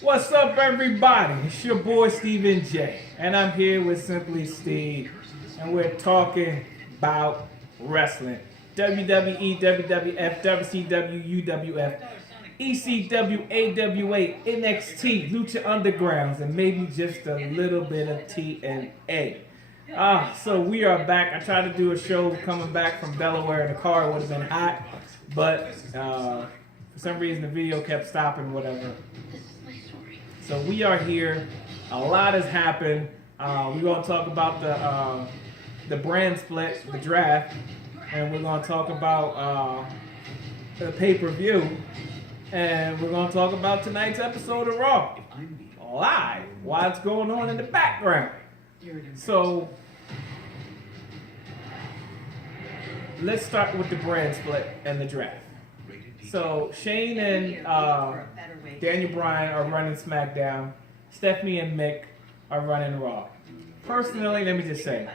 What's up, everybody? It's your boy Steven J, and I'm here with Simply Steve, and we're talking about wrestling: WWE, WWF, WCW, UWF, ECW, AWA, NXT, Lucha Undergrounds, and maybe just a little bit of TNA. So we are back. I tried to do a show coming back from Delaware. The car would have been hot, but for some reason the video kept stopping, whatever. So we are here. A lot has happened. We're going to talk about the brand split, the draft, and we're going to talk about the pay-per-view, and we're going to talk about tonight's episode of Raw live, what's going on in the background. So let's start with the brand split and the draft. So Shane and Daniel Bryan are running SmackDown. Stephanie and Mick are running Raw. Personally, let me just say,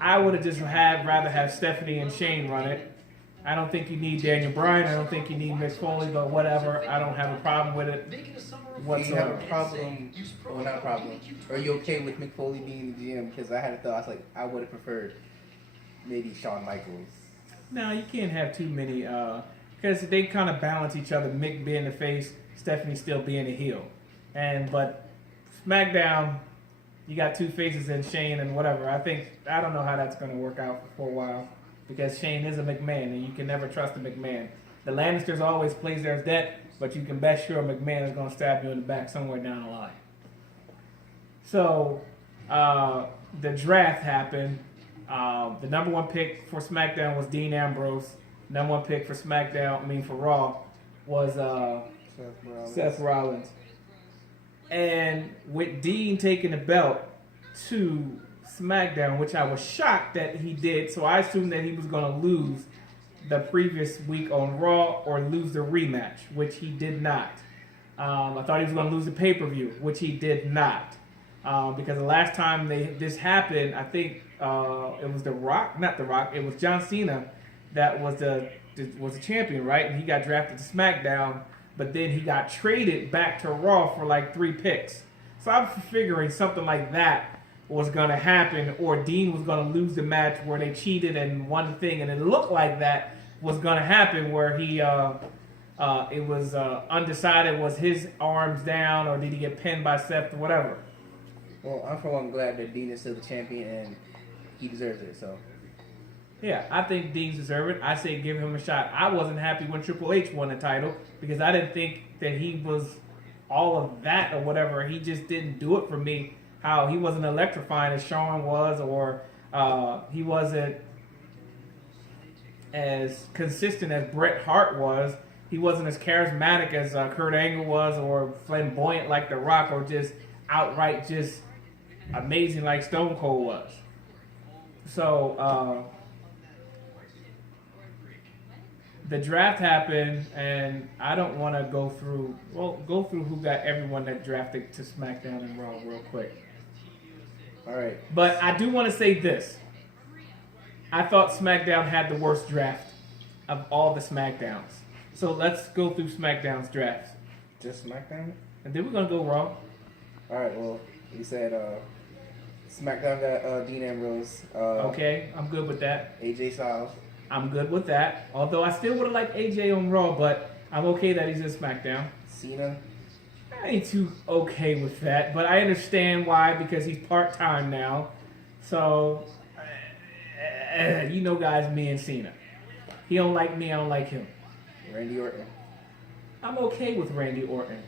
I would have just rather have Stephanie and Shane run it. I don't think you need Daniel Bryan. I don't think you need Mick Foley, but whatever. I don't have a problem with it whatsoever. Do you have a problem? Well, not a problem. Are you okay with Mick Foley being the GM? Because I had a thought. I was like, I would have preferred maybe Shawn Michaels. No, you can't have too many, because they kind of balance each other. Mick being the face, Stephanie still being the heel. But SmackDown, you got two faces in Shane and whatever. I don't know how that's going to work out for a while, because Shane is a McMahon and you can never trust a McMahon. The Lannisters always plays theirs dead, but you can bet sure McMahon is going to stab you in the back somewhere down the line. So the draft happened. The number one pick for SmackDown was Dean Ambrose. Number one pick for for Raw was Seth Rollins. And with Dean taking the belt to SmackDown, which I was shocked that he did, so I assumed that he was going to lose the previous week on Raw or lose the rematch, which he did not. I thought he was going to lose the pay-per-view, which he did not. Because the last time this happened, I think it was it was John Cena that was the champion, right? And he got drafted to SmackDown, but then he got traded back to Raw for like 3 picks. So I'm figuring something like that was going to happen, or Dean was going to lose the match where they cheated and won the thing, and it looked like that was going to happen, where he it was undecided, was his arms down or did he get pinned by Seth or whatever. Well, I'm for one glad that Dean is still the champion and he deserves it. So yeah, I think Dean's deserve it. I say give him a shot. I wasn't happy when Triple H won the title because I didn't think that he was all of that or whatever. He just didn't do it for me. How he wasn't electrifying as Shawn was, or he wasn't as consistent as Bret Hart was. He wasn't as charismatic as Kurt Angle was, or flamboyant like The Rock, or just outright just amazing like Stone Cold was. So the draft happened, and I don't want to go through who got everyone that drafted to SmackDown and Raw real quick. All right. But I do want to say this. I thought SmackDown had the worst draft of all the SmackDowns. So let's go through SmackDown's drafts. Just SmackDown? And then we're going to go Raw. All right, well, you said SmackDown got Dean Ambrose. Okay, I'm good with that. AJ Styles. I'm good with that. Although I still would have liked AJ on Raw, but I'm okay that he's in SmackDown. Cena. I ain't too okay with that, but I understand why, because he's part-time now. So, you know guys, me and Cena. He don't like me, I don't like him. Randy Orton. I'm okay with Randy Orton.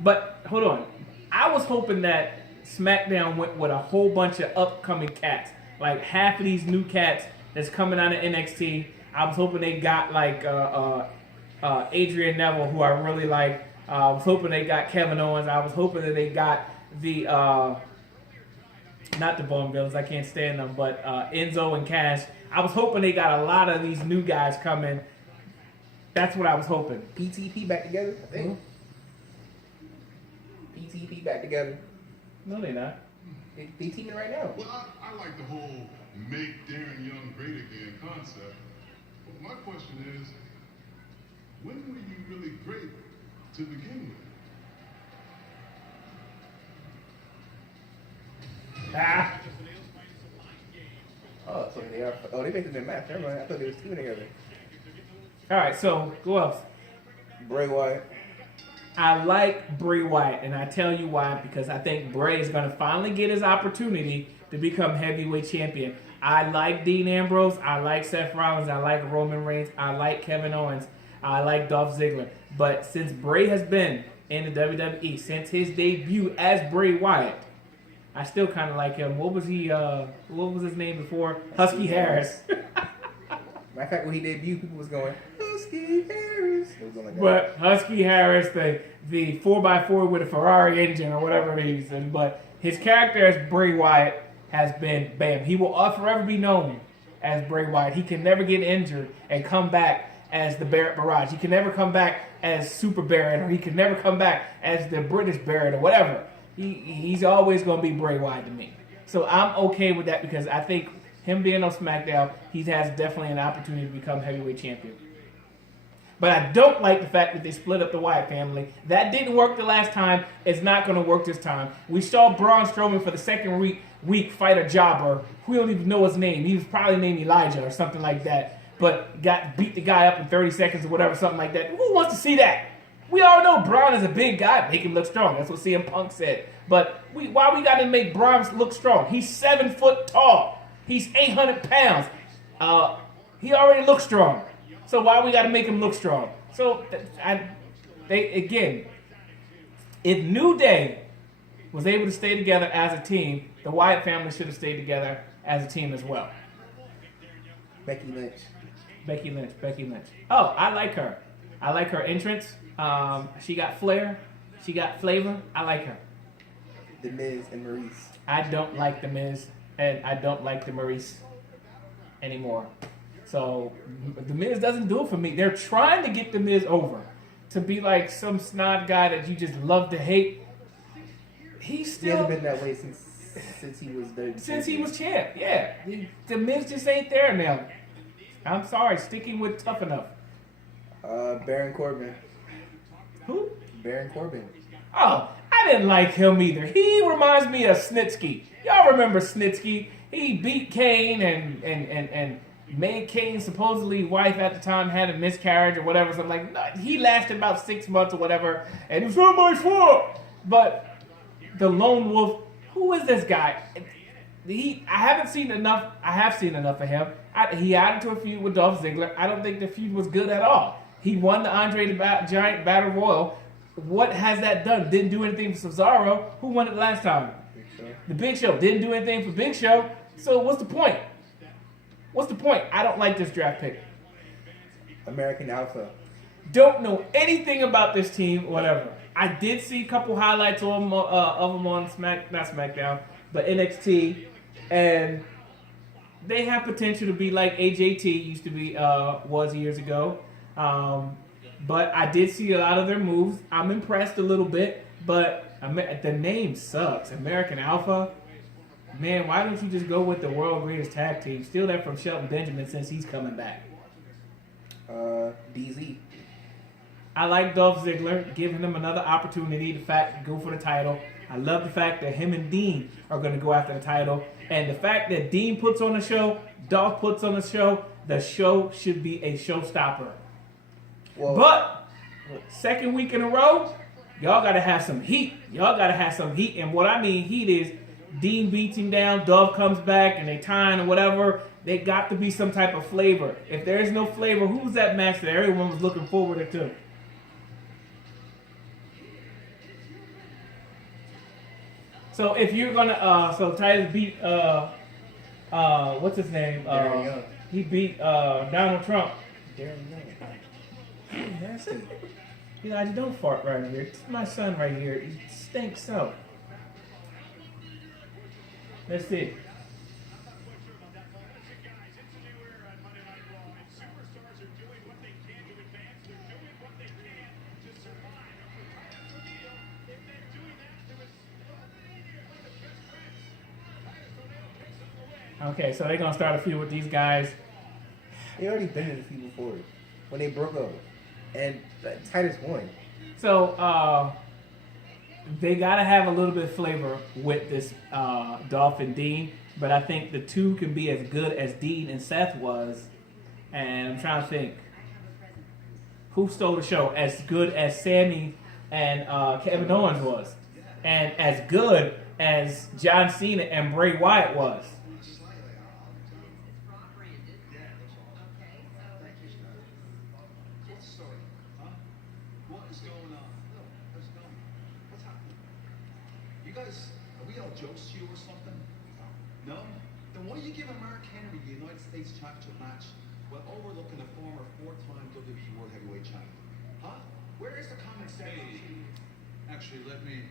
But, hold on. I was hoping that SmackDown went with a whole bunch of upcoming cats. Like half of these new cats that's coming out of NXT. I was hoping they got like Adrian Neville, who I really like. I was hoping they got Kevin Owens. I was hoping that they got the, not the Bone Villains, I can't stand them, but Enzo and Cash. I was hoping they got a lot of these new guys coming. That's what I was hoping. PTP back together, I think. PTP back together. No, they're not. They teaming right now. Well, I like the whole make Darren Young great again concept. But my question is, when were you really great to begin with? Ah. Oh, so they are. Oh, they making them match. Never mind. I thought they was two together. All right, so who else? Bray Wyatt. I like Bray Wyatt, and I tell you why, because I think Bray is going to finally get his opportunity to become heavyweight champion. I like Dean Ambrose. I like Seth Rollins. I like Roman Reigns. I like Kevin Owens. I like Dolph Ziggler. But since Bray has been in the WWE, since his debut as Bray Wyatt, I still kind of like him. What was he? What was his name before? Husky Harris. Matter of fact, when he debuted, people was going, Husky Harris. It was going like that. But Husky Harris, the 4x4 with a Ferrari engine or whatever it is. But his character as Bray Wyatt has been bam. He will forever be known as Bray Wyatt. He can never get injured and come back as the Barrett Barrage. He can never come back as Super Barrett, or he can never come back as the British Barrett or whatever. He's always going to be Bray Wyatt to me. So I'm okay with that because I think him being on SmackDown, he has definitely an opportunity to become heavyweight champion. But I don't like the fact that they split up the Wyatt family. That didn't work the last time. It's not going to work this time. We saw Braun Strowman for the second week fight a jobber. We don't even know his name. He was probably named Elijah or something like that. But beat the guy up in 30 seconds or whatever, something like that. Who wants to see that? We all know Braun is a big guy. Make him look strong. That's what CM Punk said. But why we got to make Braun look strong? He's 7 foot tall. He's 800 pounds. He already looks strong. So why we got to make him look strong? So again, if New Day was able to stay together as a team, the Wyatt family should have stayed together as a team as well. Becky Lynch. Oh, I like her. I like her entrance. She got flair. She got flavor. I like her. The Miz and Maurice. I don't like The Miz, and I don't like the Maurice anymore. So The Miz doesn't do it for me. They're trying to get The Miz over to be like some snot guy that you just love to hate. He's still He hasn't been that way since he was there. Since he was champ, yeah. The Miz just ain't there now. I'm sorry, sticking with Tough Enough. Baron Corbin. Who? Baron Corbin. Oh, I didn't like him either. He reminds me of Snitsky. Y'all remember Snitsky? He beat Kane and made Kane's supposedly wife at the time had a miscarriage or whatever. So I'm like, no, he lasted about 6 months or whatever, and it was not my fault. But the Lone Wolf, who is this guy? I haven't seen enough. I have seen enough of him. He added to a feud with Dolph Ziggler. I don't think the feud was good at all. He won the Andre the Giant Battle Royal. What has that done? Didn't do anything for Cesaro. Who won it last time? Big Show. The Big Show. Didn't do anything for Big Show. So what's the point? What's the point? I don't like this draft pick. American Alpha. Don't know anything about this team, whatever. I did see a couple highlights of them on not SmackDown, but NXT, and they have potential to be like AJT used to be was years ago. But I did see a lot of their moves. I'm impressed a little bit, but the name sucks. American Alpha. Man, why don't you just go with the world greatest tag team? Steal that from Shelton Benjamin since he's coming back. DZ. I like Dolph Ziggler, giving him another opportunity to go for the title. I love the fact that him and Dean are going to go after the title. And the fact that Dean puts on a show, Dolph puts on a show, the show should be a showstopper. Well, But, second week in a row, y'all got to have some heat. Y'all got to have some heat. And what I mean heat is Dean beats him down, Dolph comes back, and they tie or whatever. They got to be some type of flavor. If there is no flavor, who's that match that everyone was looking forward to? So if you're gonna, so Titus beat, what's his name? Darren Young. He beat Donald Trump. Darren Young. Nasty. Elijah, don't fart right here. It's my son right here. He stinks so. Let's see. Okay, so they're gonna start a feud with these guys. They already been in a feud before when they broke up, and Titus won. So they gotta have a little bit of flavor with this Dolph and Dean, but I think the two can be as good as Dean and Seth was. And I'm trying to think who stole the show as good as Sammy and Kevin Owens was, and as good as John Cena and Bray Wyatt was. You guys, are we all jokes to you or something? No? Then why are you giving Mark Henry the United States Championship match while overlooking the former four-time WWE World Heavyweight Champion? Huh? Where is the common sense? Hey, actually, let me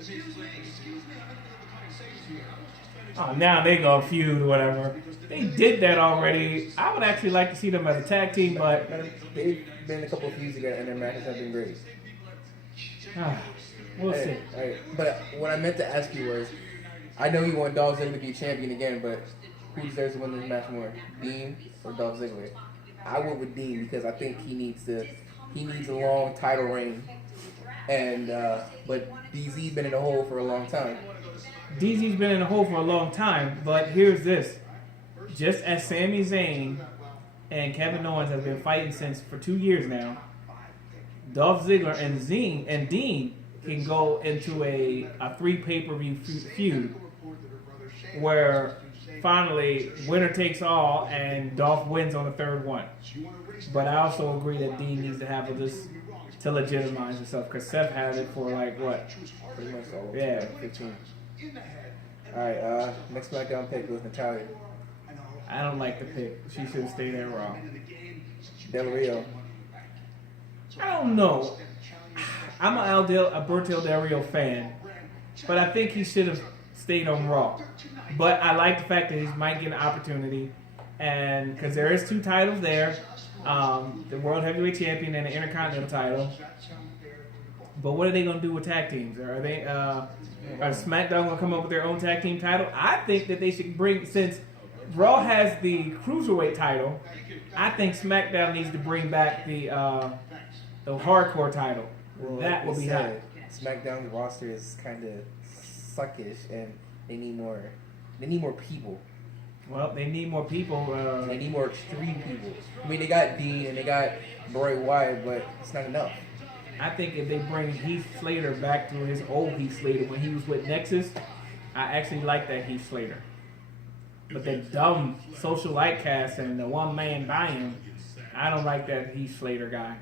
excuse me, I'm in the middle of the conversation here. I was just trying to... Oh, now they go feud or whatever. They did that already. I would actually like to see them as a tag team, but They've been a couple of feuds together, and their matches have been great. We'll see. Hey, but what I meant to ask you was, I know you want Dolph Ziggler to be champion again, but who deserves to win this match more, Dean or Dolph Ziggler? I went with Dean because I think he needs a long title reign, and but DZ been in the hole for a long time. DZ's been in the hole for a long time, but here's this: just as Sami Zayn and Kevin Owens have been fighting for 2 years now, Dolph Ziggler and Dean can go into a 3 pay-per-view feud where finally winner takes all and Dolph wins on the third one. But I also agree that Dean needs to have this to legitimize himself because Seth had it for like what? Pretty much all. Yeah. 15. Alright, next SmackDown pick was Natalia. I don't like the pick. She should have stayed there Raw. Del Rio. I don't know. I'm an Alberto Del Rio fan, but I think he should have stayed on Raw. But I like the fact that he might get an opportunity, and because there is 2 titles there, the World Heavyweight Champion and the Intercontinental title. But what are they going to do with tag teams? Are SmackDown going to come up with their own tag team title? I think that they should bring, since Raw has the Cruiserweight title, I think SmackDown needs to bring back the Hardcore title. Well, that will be hot. SmackDown's roster is kind of suckish, and they need more. They need more people. Well, they need more people. They need more extreme people. I mean, they got Dean and they got Bray Wyatt, but it's not enough. I think if they bring Heath Slater back to his old Heath Slater when he was with Nexus, I actually like that Heath Slater. But the dumb social outcast and the one-man band, I don't like that Heath Slater guy.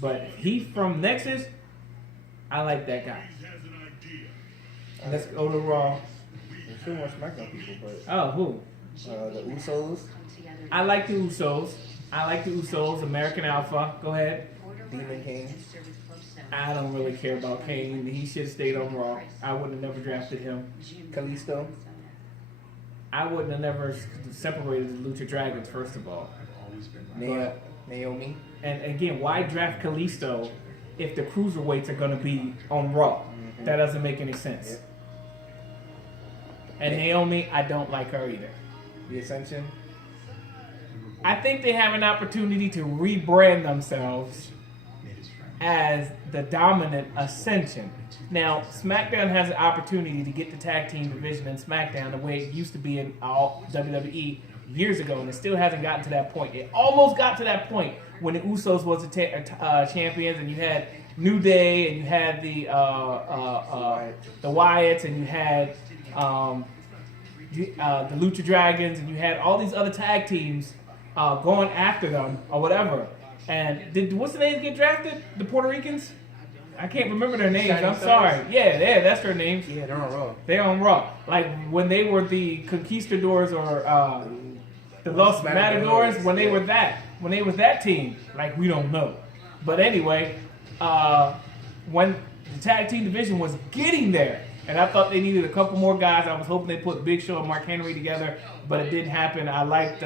But Heath from Nexus, I like that guy. Let's go to Raw. There's still more SmackDown people, but Oh, who? the Usos, I like the Usos. American Alpha. Go ahead. Demon King. I don't really care about Kane. He should have stayed on Raw. I would have never drafted him. Kalisto. I wouldn't have never separated the Lucha Dragons, first of all. Naomi. And again, why draft Kalisto if the cruiserweights are going to be on Raw? Mm-hmm. That doesn't make any sense. Yep. And Naomi, I don't like her either. The Ascension. I think they have an opportunity to rebrand themselves as the dominant Ascension. Now, SmackDown has an opportunity to get the tag team division in SmackDown the way it used to be in all WWE years ago, and it still hasn't gotten to that point. It almost got to that point when the Usos was the champions, and you had New Day, and you had the Wyatts, and you had the Lucha Dragons, and you had all these other tag teams going after them or whatever. And what's the names get drafted? The Puerto Ricans? I can't remember their names. I'm sorry. Yeah, that's their names. Yeah, they're on Raw. They're on Raw. Like when they were the Conquistadors or the Los Matadors, when they were that team. Like we don't know. But anyway, when the tag team division was getting there, and I thought they needed a couple more guys. I was hoping they put Big Show and Mark Henry together, but it didn't happen. I liked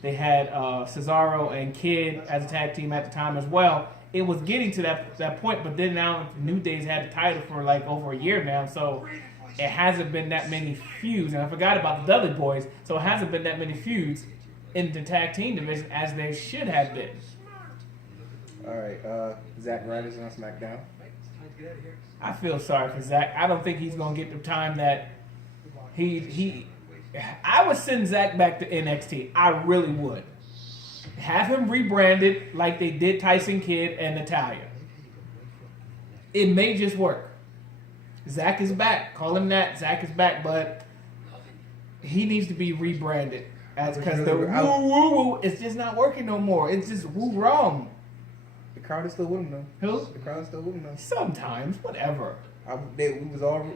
they had Cesaro and Kid as a tag team at the time as well. It was getting to that point, but then now New Day's had the title for like over a year now, so it hasn't been that many feuds. And I forgot about the Dudley Boys, so it hasn't been that many feuds in the tag team division as there should have been. All right, Zack Ryder's on SmackDown. I feel sorry for Zach. I don't think he's gonna get the time that he. I would send Zach back to NXT. I really would. Have him rebranded like they did Tyson Kidd and Natalya. It may just work. Zach is back. Call him that. Zach is back, but he needs to be rebranded. Because the woo woo woo, it's just not working no more. It's just woo wrong. The crowd is still with him though. Who? The crowd is still with him though. Sometimes, whatever. We was all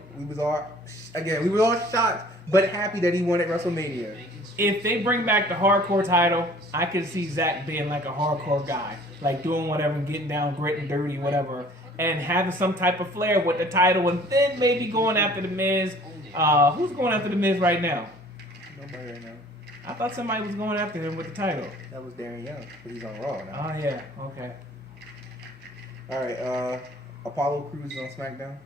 shocked, but happy that he won at WrestleMania. If they bring back the hardcore title, I could see Zach being like a hardcore guy, like doing whatever, getting down grit and dirty, whatever, and having some type of flair with the title, and then maybe going after the Miz. Who's going after the Miz right now? Nobody right now. I thought somebody was going after him with the title. That was Darren Young, but he's on Raw now. Oh yeah, okay. All right, Apollo Crews is on SmackDown.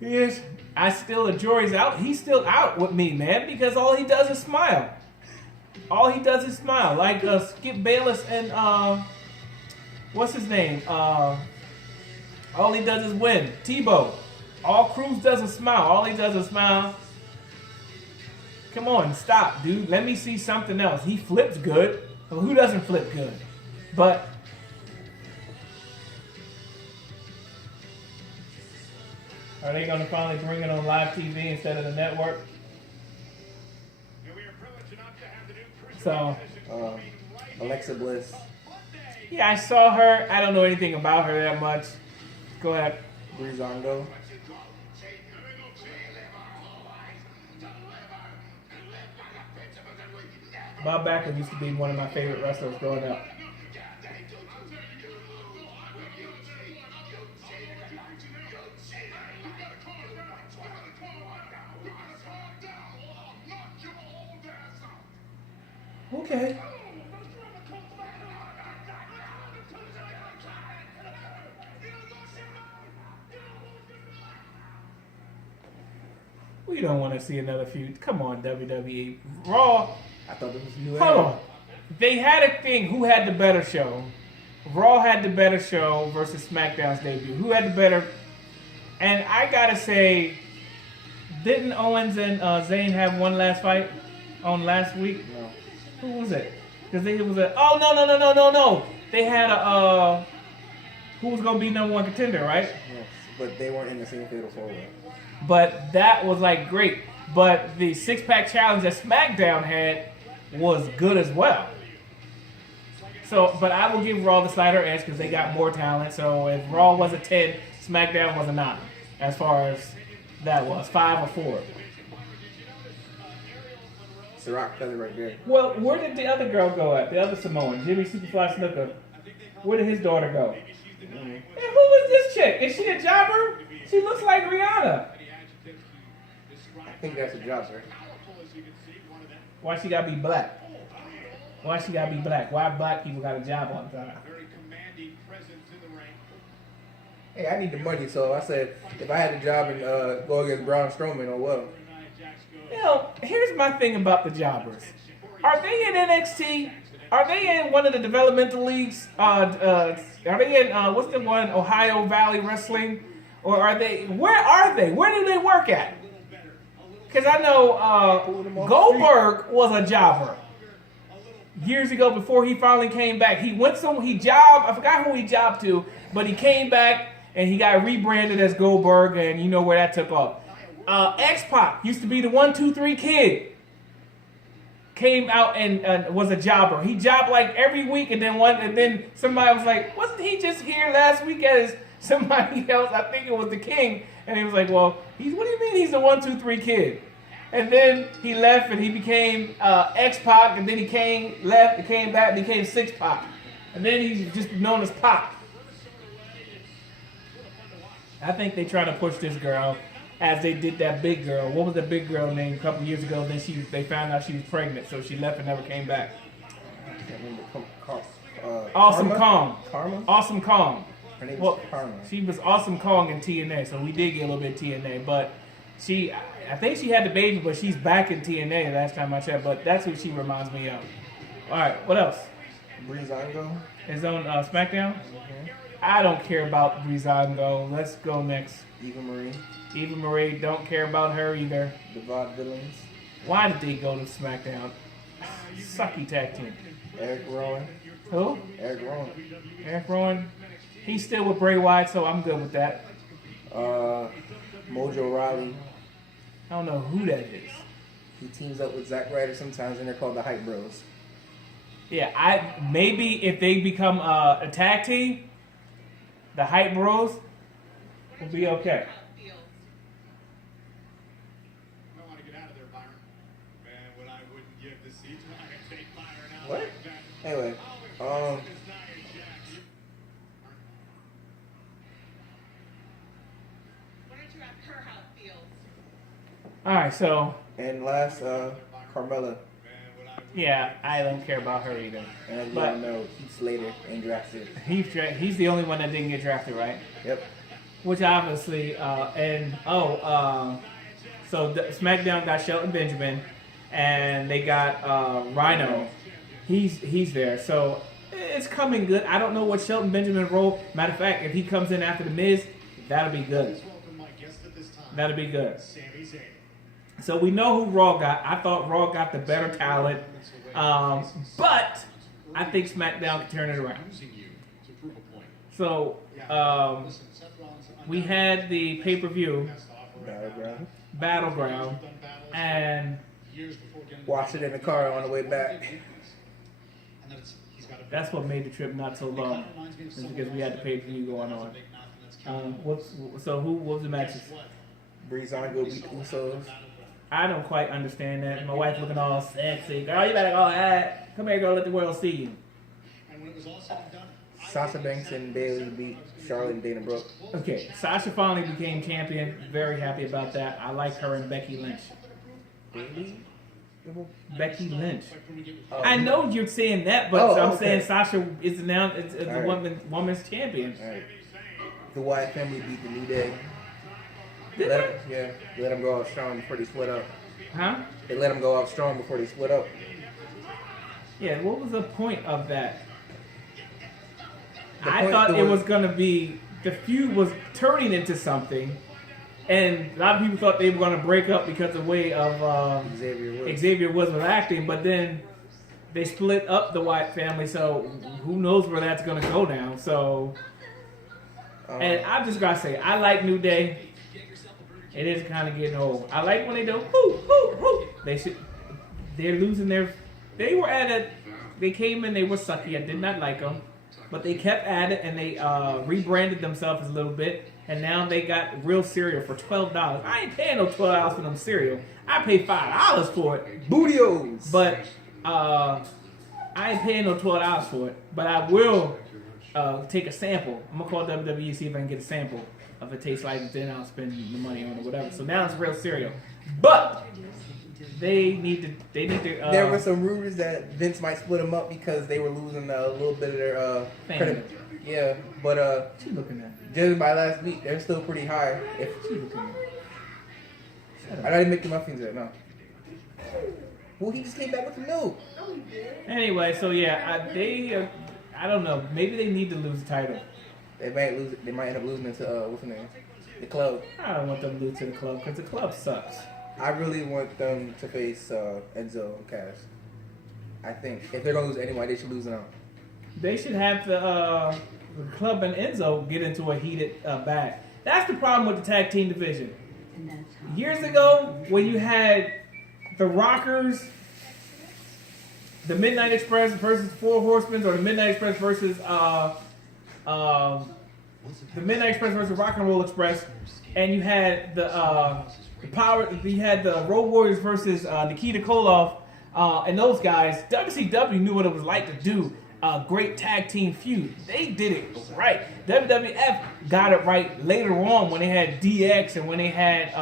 He is. I still, the jury's out. He's still out with me, man, because all he does is smile. All he does is smile. Like Skip Bayless and what's his name? All he does is win. Tebow. All Cruz does is smile. All he does is smile. Come on, stop, dude. Let me see something else. He flips good. Well, who doesn't flip good? But are they going to finally bring it on live TV instead of the network? So, Alexa Bliss. yeah, I saw her. I don't know anything about her that much. Go ahead. Breezango. Bob Backlund used to be one of my favorite wrestlers growing up. Okay. We don't want to see another feud. Come on, WWE. Raw. I thought this was new. Hold on. They had a thing. Who had the better show? Raw had the better show versus SmackDown's debut. Who had the better? And I gotta say, didn't Owens and Zayn have one last fight on last week? No. Who was it? Because it was a. Oh no! They had a. Who was gonna be number one contender, right? Yes, but they weren't in the same fatal four-way. But that was like great. But the six-pack challenge that SmackDown had was good as well. So, but I will give Raw the slighter edge because they got more talent. So if Raw was a 10, SmackDown was a 9. As far as that was 5 or 4. Ciroc feather right there. Well, where did the other girl go at? The other Samoan, Jimmy Superfly Snuka. Where did his daughter go? And who was this chick? Is she a jobber? She looks like Rihanna. I think that's a jobber. Why she gotta be black? Why she gotta be black? Why black people got a job all the time? Hey, I need the money, so I said if I had a job and go against Braun Strowman, oh well. You know, here's my thing about the jobbers. Are they in NXT? Are they in one of the developmental leagues? Are they in what's the one? Ohio Valley Wrestling? Or are they? Where are they? Where do they work at? Because I know Goldberg was a jobber years ago before he finally came back. He jobbed. I forgot who he jobbed to, but he came back and he got rebranded as Goldberg, and you know where that took off. X-Pac used to be the 1, 2, 3 kid. Came out and was a jobber. He jobbed like every week, and then somebody was like, "Wasn't he just here last week as somebody else?" I think it was the King, and he was like, "Well, what do you mean he's the 1, 2, 3 kid?" And then he left and he became X-Pac, and then he came back, and became 6-Pac, and then he's just known as Pac. I think they try to push this girl as they did that big girl. What was the big girl name a couple years ago? Then they found out she was pregnant, so she left and never came back. I can't remember. Awesome Karma? Kong. Karma? Awesome Kong. Her name was Karma. She was Awesome Kong in TNA, so we did get a little bit of TNA. But I think she had the baby, but she's back in TNA last time I checked. But that's who she reminds me of. All right, what else? Breezango. Is on SmackDown? Mm-hmm. I don't care about Breezango. Let's go next. Eva Marie, Eva Marie, don't care about her either. the Vaudevillains, Why did they go to SmackDown? Sucky tag team. Eric Rowan, Who? Eric Rowan, Eric Rowan. He's still with Bray Wyatt, so I'm good with that. Mojo Rawley. I don't know who that is. He teams up with Zack Ryder sometimes, and they're called the Hype Bros. Yeah, maybe if they become a tag team, the Hype Bros will be okay. I want to get out of there, Byron. Man, what I wouldn't give to see tonight, I take Byron out. What? Anyway, Why don't you ask her how it feels? All right, so and last, Carmella. yeah, I don't care about her either. And as you But- all know, Heath Slater ain't drafted. He's the only one that didn't get drafted, right? Yep. Which obviously, so SmackDown got Shelton Benjamin, and they got Rhino. He's there, so it's coming good. I don't know what Shelton Benjamin's role. Matter of fact, if he comes in after the Miz, that'll be good. That'll be good. So we know who Raw got. I thought Raw got the better talent, but I think SmackDown can turn it around. So we had the pay-per-view Battleground, and Watched it in the car on the way back. that's what made the trip not so long, is because we had the pay-per-view going on. What was the matches? Breezango beat the Usos. I don't quite understand that. My wife looking all sexy. Girl, you better go ahead. Come here, girl, let the world see you. Sasha Banks and Bailey beat Charlotte and Dana Brooke. Okay, Sasha finally became champion. Very happy about that. I like her and Becky Lynch. Becky Lynch. I know you're saying that, but Oh, I'm okay. saying Sasha is now it's All the right. woman's champion. Alright. The Wyatt family beat the New Day. Did they? Let them go out strong before they split up. Huh? They let them go out strong before they split up. Yeah, what was the point of that? The I point thought it was- was gonna be the feud was turning into something, and a lot of people thought they were gonna break up because of the way of Xavier Woods. was acting, but then they split up the Wyatt family, so who knows where that's gonna go now. So, and I just gotta say, I like New Day. It is kind of getting old. I like when they do whoo whoo whoo. They're losing their. They were at it. They came in. They were sucky. I did not like them, but they kept at it and they rebranded themselves a little bit. And now they got real cereal for $12. I ain't paying no $12 for them cereal. I pay $5 for it. Bootios! But I ain't paying no $12 for it. But I will take a sample. I'm gonna call WWE, see if I can get a sample. If it tastes like it, then I'll spend the money on it or whatever. So now it's real cereal. But they need to. There were some rumors that Vince might split them up because they were losing a little bit of their credit. Yeah, but What you looking at? judging by last week, they're still pretty high. If What you looking at? I didn't make the muffins yet, no. Well, he just came back with the milk. Anyway, so yeah, I don't know. Maybe they need to lose the title. They might lose. They might end up losing it to what's the name? The Club. I don't want them to lose to the club because the club sucks. I really want them to face Enzo and Cass. I think if they're gonna lose anyway, they should lose now. They should have the club and Enzo get into a heated bat. That's the problem with the tag team division. Years ago, when you had the Rockers, the Midnight Express versus Four Horsemen, or the Midnight Express versus the Midnight Express versus Rock and Roll Express, and you had the Road Warriors versus Nikita Koloff, and those guys. WCW knew what it was like to do a great tag team feud. They did it right. WWF got it right later on when they had DX and when they had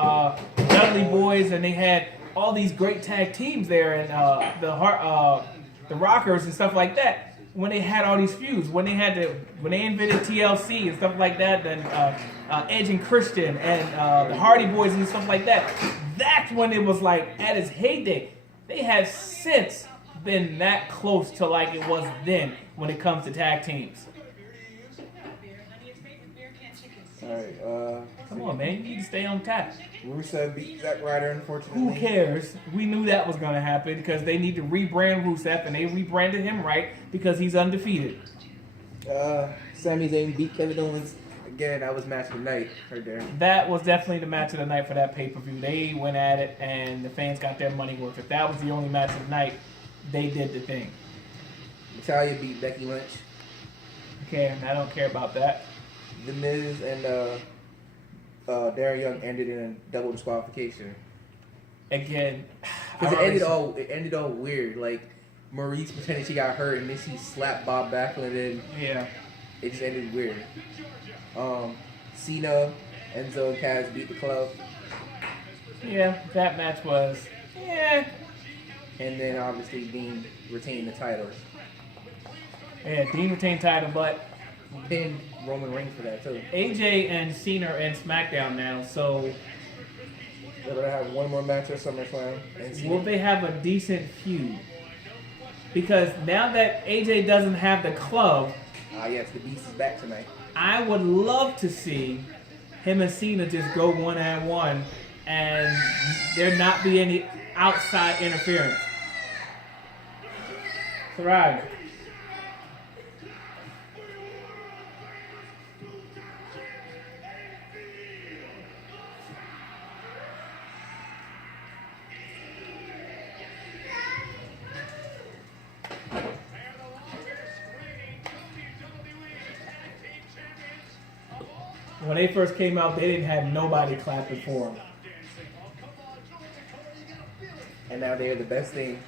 Dudley Boys and they had all these great tag teams there and the Rockers and stuff like that. When they had all these feuds, when they invented TLC and stuff like that, then Edge and Christian and the Hardy Boys and stuff like that. That's when it was like at its heyday. They have since been that close to like it was then when it comes to tag teams. All right. Come on, man. You need to stay on tap. Rusev beat Zack Ryder, unfortunately. Who cares? We knew that was going to happen because they need to rebrand Rusev, and they rebranded him right because he's undefeated. Sami Zayn beat Kevin Owens. Again, that was match of the night right there. That was definitely the match of the night for that pay-per-view. They went at it, and the fans got their money worth. If that was the only match of the night, they did the thing. Natalya beat Becky Lynch. Okay, I don't care about that. The Miz and Darren Young ended in a double disqualification. Again, Because it ended all weird. Like Maurice pretended she got hurt, and then she slapped Bob Backlund, and Yeah. it just ended weird. Cena, Enzo, and Kaz beat the club, Yeah, that match was... Yeah. and then obviously Dean retained the title. Yeah, Dean retained title, but Pinned Roman Reigns for that too. AJ and Cena are in SmackDown now, so They're gonna have one more match at SummerSlam. And Cena. will they have a decent feud? Because now that AJ doesn't have the club, Yes, the Beast is back tonight. I would love to see him and Cena just go one-on-one and there not be any outside interference. It's right. When they first came out, they didn't have nobody clapping for them. And now they're the best thing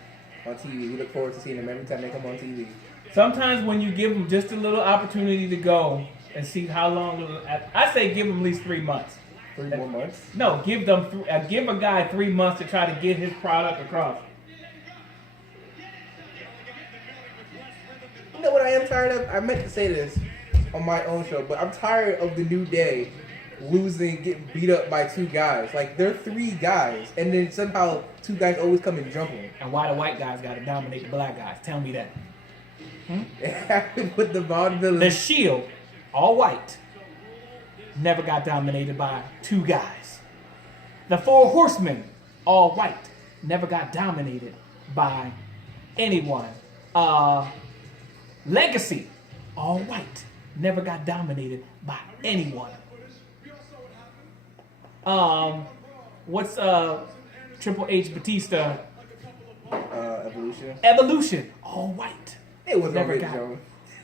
on TV. We look forward to seeing them every time they come on TV. Sometimes when you give them just a little opportunity to go and see how long, I say give them at least 3 months. 3 more months. No, give a guy 3 months to try to get his product across. You know what I am tired of? I meant to say this on my own show, but I'm tired of the New Day losing, getting beat up by 2 guys. Like, they're 3 guys, and then somehow 2 guys always come and jump them. And why the white guys got to dominate the black guys? Tell me that. It happened with the vaudevillain. The Shield, all white, never got dominated by 2 guys. The 4 Horsemen, all white, never got dominated by anyone. Legacy, all white, never got dominated by anyone. What's Triple H Batista? Evolution. Evolution, all white. It was Never never got Joe.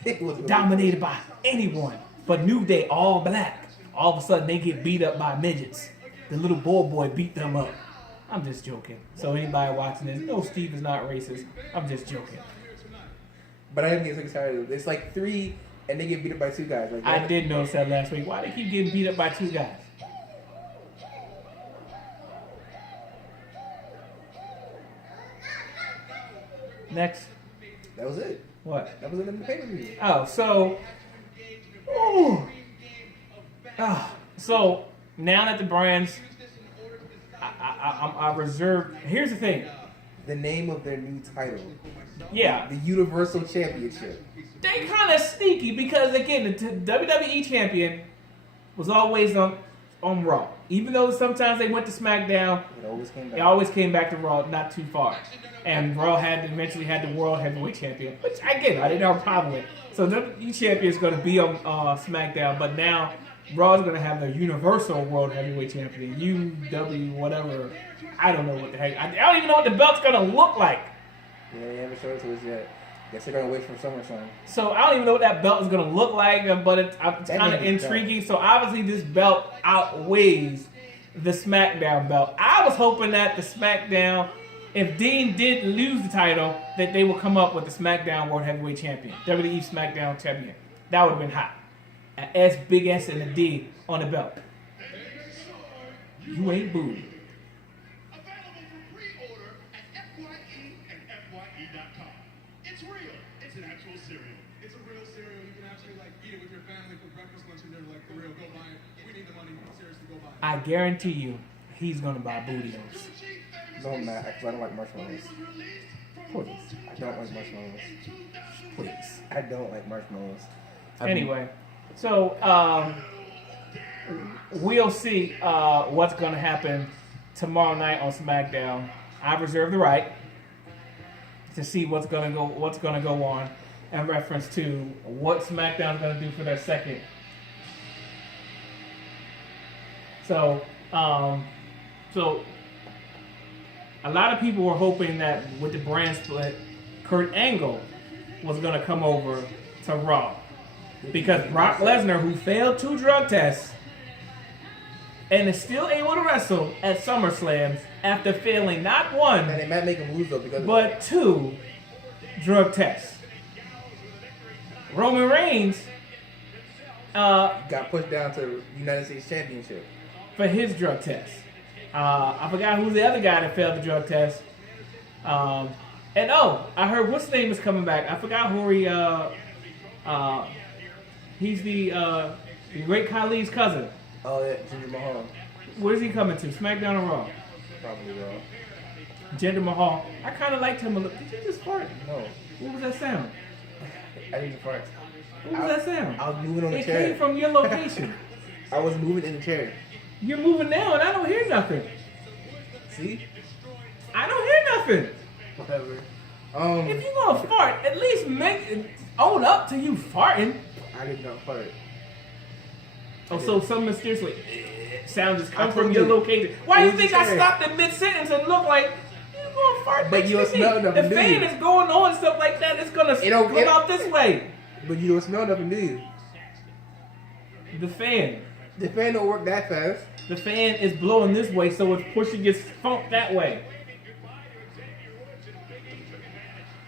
It was dominated by anyone. But New Day, all black. All of a sudden, they get beat up by midgets. The little boy beat them up. I'm just joking. So anybody watching this, no, Steve is not racist. I'm just joking. But I didn't get so excited. It's like 3, and they get beat up by 2 guys. Like I did notice that last week. Why they keep getting beat up by 2 guys? Next. That was it. What? That was it in the pay-per-view. Oh, so. Ooh. So now that the brands, I reserve. Here's the thing. The name of their new title. Yeah, The Universal Championship. they kind of sneaky because again, the WWE champion was always on Raw. Even though sometimes they went to SmackDown, It always came back. they always came back to Raw, not too far. And Raw eventually had the World Heavyweight Champion, which again I didn't have a problem with. So the WWE champion is going to be on SmackDown, but now Raw is going to have the Universal World Heavyweight Champion, UW whatever. I don't know what the heck. I don't even know what the belt's going to look like. Yeah, they haven't showed it to us yet. Guess they're gonna wait for SummerSlam. So I don't even know what that belt is going to look like, but it's That kind of may be intriguing. So obviously this belt outweighs the SmackDown belt. I was hoping that the SmackDown, if Dean did lose the title, that they would come up with the SmackDown World Heavyweight Champion, WWE SmackDown Champion. That would have been hot. An S, big S, and a D on the belt. You ain't booed. Available for pre-order at FYE and FYE.com. It's real. It's an actual cereal. It's a real cereal. You can actually like eat it with your family for breakfast, lunch, and dinner. Like for real, go buy it. We need the money. Seriously, go buy it. I guarantee you, he's gonna buy Bootios. Don't matter, because I don't like marshmallows. Please, I don't like marshmallows. please. I don't like marshmallows. Anyway, so we'll see what's going to happen tomorrow night on SmackDown. I reserve the right to see what's going to go on in reference to what SmackDown's going to do for their second. So a lot of people were hoping that with the brand split, Kurt Angle was going to come over to Raw. Because Brock Lesnar, who failed 2 drug tests and is still able to wrestle at SummerSlam after failing not 1, And they might make him lose though because but 2 drug tests. Roman Reigns got pushed down to United States Championship. for his drug test. I forgot who's the other guy that failed the drug test. I heard what's his name is coming back. I forgot who he's the Great Khali's cousin. Oh yeah, Jinder Mahal. Where's he coming to? SmackDown or Raw? Probably wrong. Jinder Mahal. I kind of liked him a little. Did you just fart? No, What was that sound? I didn't fart. What was that sound? I was moving on the It chair. came from your location. I was moving in the chair. You're moving now and I don't hear nothing. See? I don't hear nothing. Whatever. If you gonna fart, at least own up to you farting. I did not fart. Oh, so some mysterious sound just come I from told your you. location. Why It you was think the I chair. stopped in mid-sentence and looked like you gonna fart But next you to don't smell me? nothing, The do fan you? is going on and stuff like that. It's gonna don't- come it- out this way. But you don't smell nothing, do you? The fan. The fan don't work that fast. The fan is blowing this way, so it's pushing its funk that way.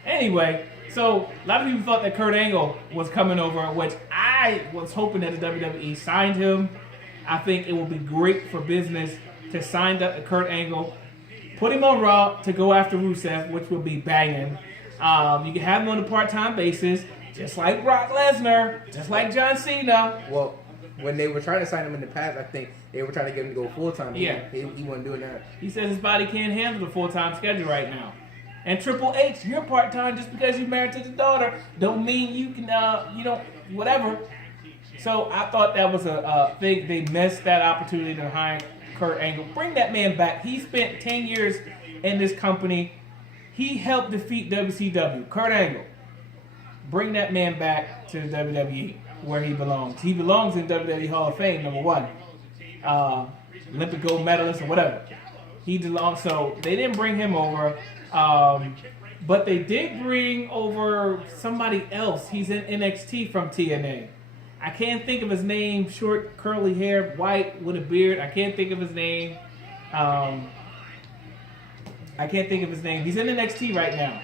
Anyway, so a lot of people thought that Kurt Angle was coming over, which I was hoping that the WWE signed him. I think it would be great for business to sign Kurt Angle, put him on Raw to go after Rusev, which would be banging. You can have him on a part-time basis, just like Brock Lesnar, just like John Cena. Well, when they were trying to sign him in the past, I think they were trying to get him to go full time. Yeah. He wasn't doing that. He says his body can't handle the full-time schedule right now. And Triple H, you're part-time just because you're married to the daughter. Don't mean you can, whatever. So I thought that was a thing. They missed that opportunity to hire Kurt Angle. Bring that man back. He spent 10 years in this company. He helped defeat WCW. Kurt Angle. Bring that man back to WWE where he belongs. He belongs in WWE Hall of Fame, number 1. Olympic gold medalist or whatever. He belongs. So they didn't bring him over. But they did bring over somebody else. He's in NXT from TNA. I can't think of his name. Short, curly hair, white, with a beard. I can't think of his name. He's in NXT right now.